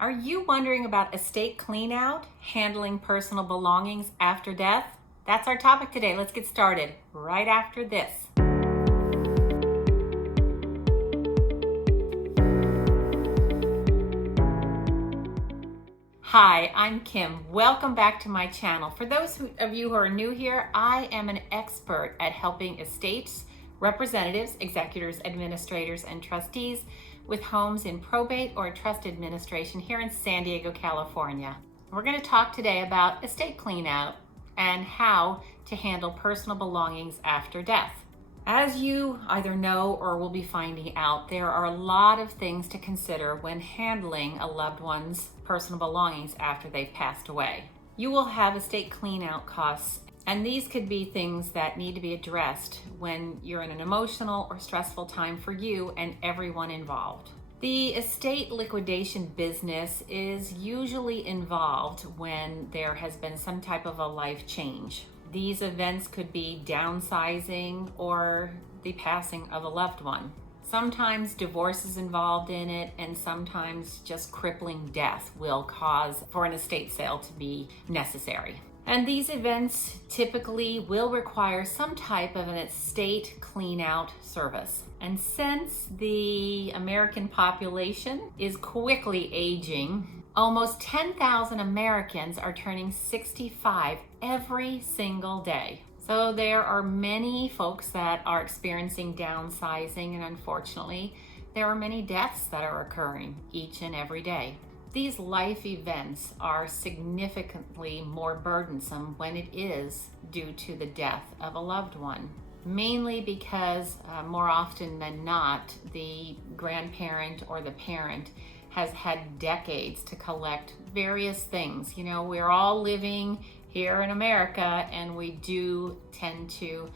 Are you wondering about estate cleanout, handling personal belongings after death? That's our topic today. Let's get started right after this. Hi, I'm Kim. Welcome back to my channel. For those of you who are new here, I am an expert at helping estates, representatives, executors, administrators, and trustees with homes in probate or trust administration here in San Diego, California. We're going to talk today about estate cleanout and how to handle personal belongings after death. As you either know or will be finding out, there are a lot of things to consider when handling a loved one's personal belongings after they've passed away. You will have estate cleanout costs, and these could be things that need to be addressed when you're in an emotional or stressful time for you and everyone involved. The estate liquidation business is usually involved when there has been some type of a life change. These events could be downsizing or the passing of a loved one. Sometimes divorce is involved in it, and sometimes just crippling death will cause for an estate sale to be necessary. And these events typically will require some type of an estate cleanout service. And since the American population is quickly aging, almost 10,000 Americans are turning 65 every single day. So there are many folks that are experiencing downsizing, and unfortunately, there are many deaths that are occurring each and every day. These life events are significantly more burdensome when it is due to the death of a loved one, mainly because more often than not, the grandparent or the parent has had decades to collect various things. You know, we're all living here in America, and we do tend to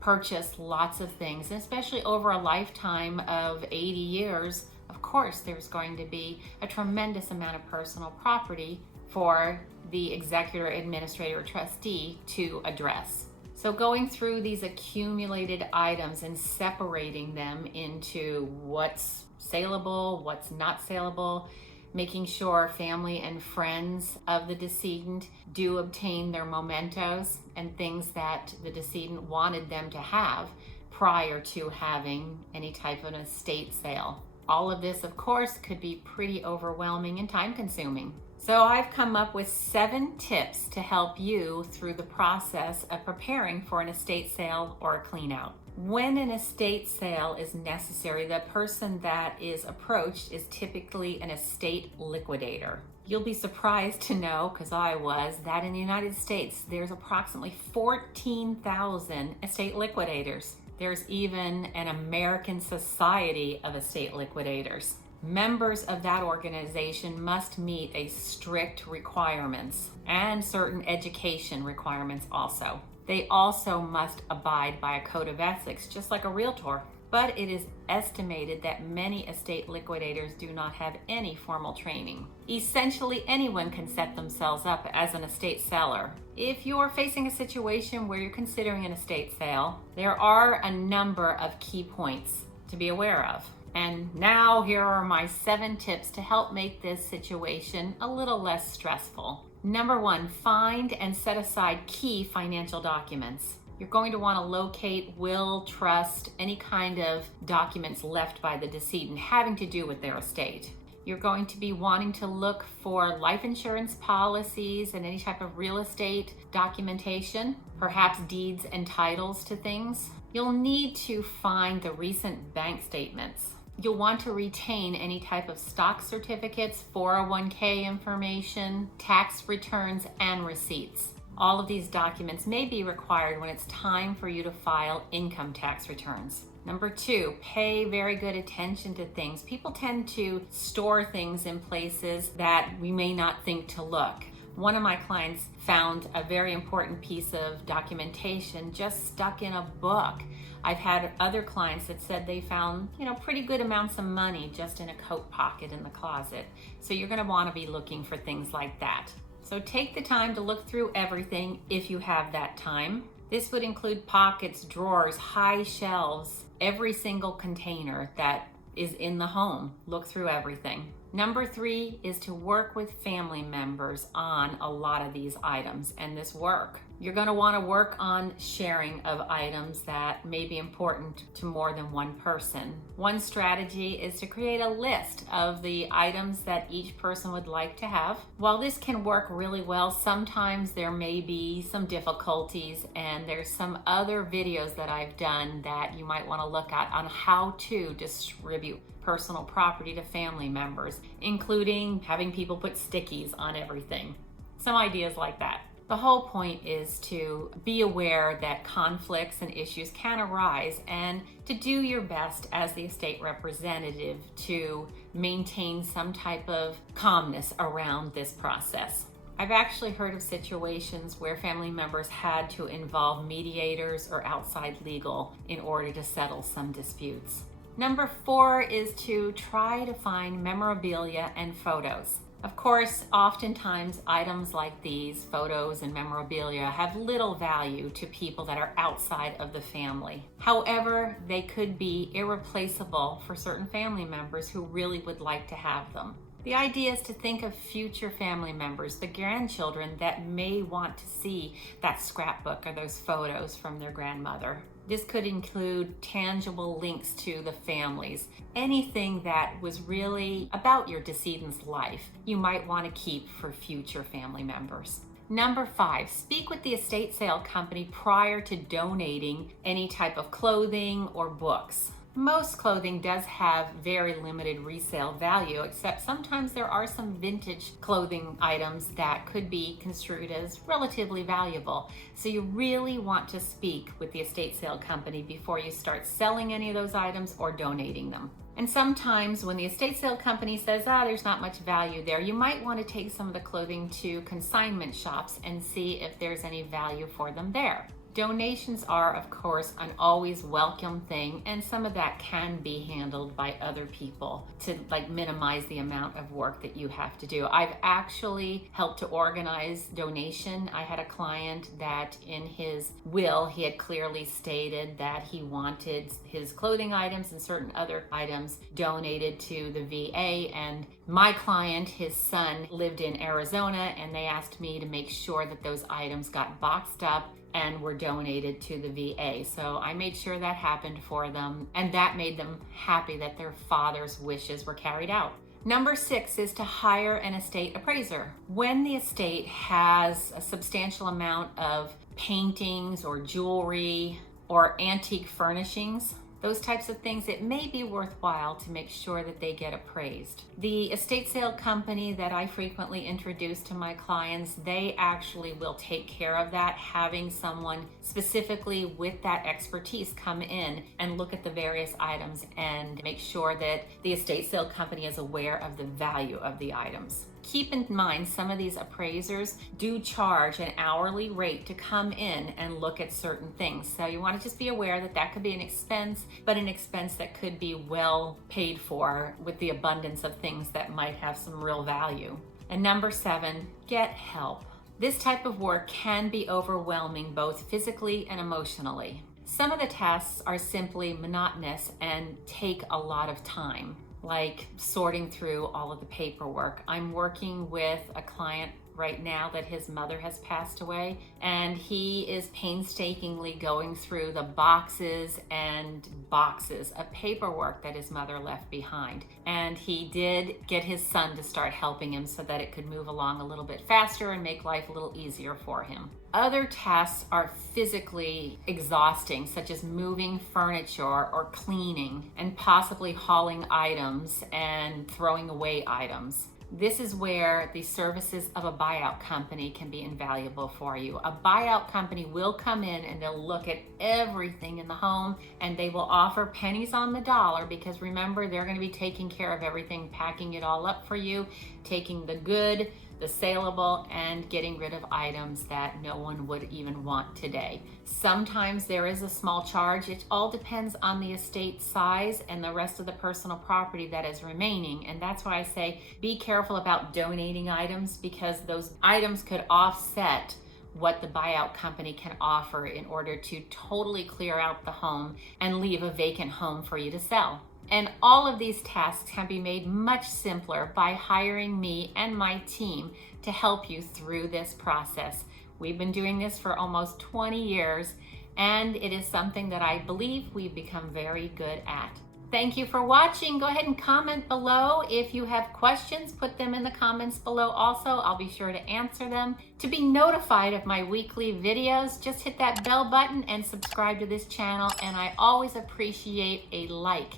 purchase lots of things, and especially over a lifetime of 80 years, of course, there's going to be a tremendous amount of personal property for the executor, administrator, or trustee to address. So going through these accumulated items and separating them into what's saleable, what's not saleable, making sure family and friends of the decedent do obtain their momentos and things that the decedent wanted them to have prior to having any type of an estate sale. All of this, of course, could be pretty overwhelming and time-consuming. So I've come up with 7 tips to help you through the process of preparing for an estate sale or a cleanout. When an estate sale is necessary, the person that is approached is typically an estate liquidator. You'll be surprised to know, because I was, that in the United States, there's approximately 14,000 estate liquidators. There's even an American Society of Estate Liquidators. Members of that organization must meet a strict requirements and certain education requirements also. They also must abide by a code of ethics, just like a realtor. But it is estimated that many estate liquidators do not have any formal training. Essentially, anyone can set themselves up as an estate seller. If you're facing a situation where you're considering an estate sale, there are a number of key points to be aware of. And now here are my 7 tips to help make this situation a little less stressful. Number 1, find and set aside key financial documents. You're going to want to locate will, trust, any kind of documents left by the decedent having to do with their estate. You're going to be wanting to look for life insurance policies and any type of real estate documentation, perhaps deeds and titles to things. You'll need to find the recent bank statements. You'll want to retain any type of stock certificates, 401k information, tax returns, and receipts. All of these documents may be required when it's time for you to file income tax returns. Number 2, pay very good attention to things. People tend to store things in places that we may not think to look. One of my clients found a very important piece of documentation just stuck in a book. I've had other clients that said they found, pretty good amounts of money just in a coat pocket in the closet. So you're going to want to be looking for things like that. So take the time to look through everything if you have that time. This would include pockets, drawers, high shelves, every single container that is in the home. Look through everything. Number 3 is to work with family members on a lot of these items and this work. You're going to want to work on sharing of items that may be important to more than one person. One strategy is to create a list of the items that each person would like to have. While this can work really well, sometimes there may be some difficulties, and there's some other videos that I've done that you might want to look at on how to distribute personal property to family members, including having people put stickies on everything. Some ideas like that. The whole point is to be aware that conflicts and issues can arise, and to do your best as the estate representative to maintain some type of calmness around this process. I've actually heard of situations where family members had to involve mediators or outside legal in order to settle some disputes. Number 4 is to try to find memorabilia and photos. Of course, oftentimes items like these, photos and memorabilia, have little value to people that are outside of the family. However, they could be irreplaceable for certain family members who really would like to have them. The idea is to think of future family members, the grandchildren that may want to see that scrapbook or those photos from their grandmother. This could include tangible links to the families, anything that was really about your decedent's life you might want to keep for future family members. Number 5, speak with the estate sale company prior to donating any type of clothing or books. Most clothing does have very limited resale value, except sometimes there are some vintage clothing items that could be construed as relatively valuable. So you really want to speak with the estate sale company before you start selling any of those items or donating them. And sometimes when the estate sale company says, there's not much value there, you might want to take some of the clothing to consignment shops and see if there's any value for them there. Donations are, of course, an always welcome thing, and some of that can be handled by other people to minimize the amount of work that you have to do. I've actually helped to organize donation. I had a client that in his will, he had clearly stated that he wanted his clothing items and certain other items donated to the VA, and my client, his son, lived in Arizona, and they asked me to make sure that those items got boxed up and were donated to the VA. So I made sure that happened for them, and that made them happy that their father's wishes were carried out. Number 6 is to hire an estate appraiser. When the estate has a substantial amount of paintings or jewelry or antique furnishings, those types of things, it may be worthwhile to make sure that they get appraised. The estate sale company that I frequently introduce to my clients, they actually will take care of that, having someone specifically with that expertise come in and look at the various items and make sure that the estate sale company is aware of the value of the items. Keep in mind, some of these appraisers do charge an hourly rate to come in and look at certain things. So you want to just be aware that that could be an expense, but an expense that could be well paid for with the abundance of things that might have some real value. And number 7, get help. This type of work can be overwhelming both physically and emotionally. Some of the tasks are simply monotonous and take a lot of time, like sorting through all of the paperwork. I'm working with a client right now that his mother has passed away, and he is painstakingly going through the boxes and boxes of paperwork that his mother left behind. And he did get his son to start helping him so that it could move along a little bit faster and make life a little easier for him. Other tasks are physically exhausting, such as moving furniture or cleaning and possibly hauling items and throwing away items. This is where the services of a buyout company can be invaluable for you. A buyout company will come in and they'll look at everything in the home, and they will offer pennies on the dollar, because remember, they're going to be taking care of everything, packing it all up for you, taking the good, the saleable, and getting rid of items that no one would even want today. Sometimes there is a small charge. It all depends on the estate size and the rest of the personal property that is remaining. And that's why I say be careful about donating items, because those items could offset what the buyout company can offer in order to totally clear out the home and leave a vacant home for you to sell. And all of these tasks can be made much simpler by hiring me and my team to help you through this process. We've been doing this for almost 20 years, and it is something that I believe we've become very good at. Thank you for watching. Go ahead and comment below. If you have questions, put them in the comments below also. I'll be sure to answer them. To be notified of my weekly videos, just hit that bell button and subscribe to this channel, and I always appreciate a like.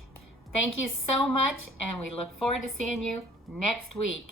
Thank you so much, and we look forward to seeing you next week.